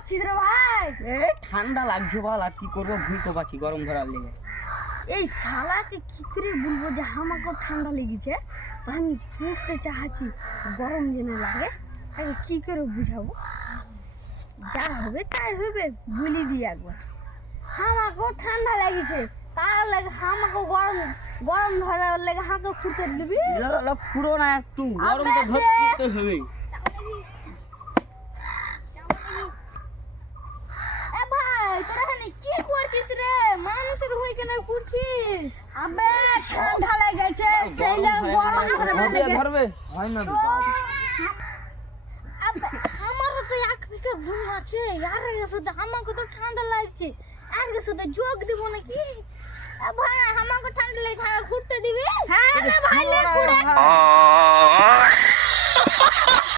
পাচ্ছিস রে ভাই। ঠান্ডা লাগছে বল, আর কি করবো, ভুলতে পারছি গরম ধরার লেগে। এই শালাকে কি করে বলবো যে আমাকে ঠান্ডা লেগেছে, আমি ফুটতে চাচ্ছি গরম যেন লাগে, তাকে কি করে বুঝাবো? যা হবে তাই হবে, বলি দিই একবার। আমাকেও ঠান্ডা লেগেছে, তার লাগে আমাকেও গরম গরম ধরার লেগে হাঁকে ফুটে দিবি। পুরো না একটু গরম তো ধরতে হবে। এ ভাই তোরা এখানে কি করছিস রে? মানুষের হয়ে কেন করছিস? আবে ঠান্ডা লেগেছে, সেই লাগে গরম ধরবে হয় না তো। আবে আমারও তো এক ফিকে ঘুম আছে, আর শুধু আমাকে তো ঠান্ডা লাগছে, আর শুধু যোগ দিব নাকি? এ ভাই আমাকে ঠান্ডা লেগে ঘুরতে দিবি? হ্যাঁ রে ভাই, লে ঘুরে।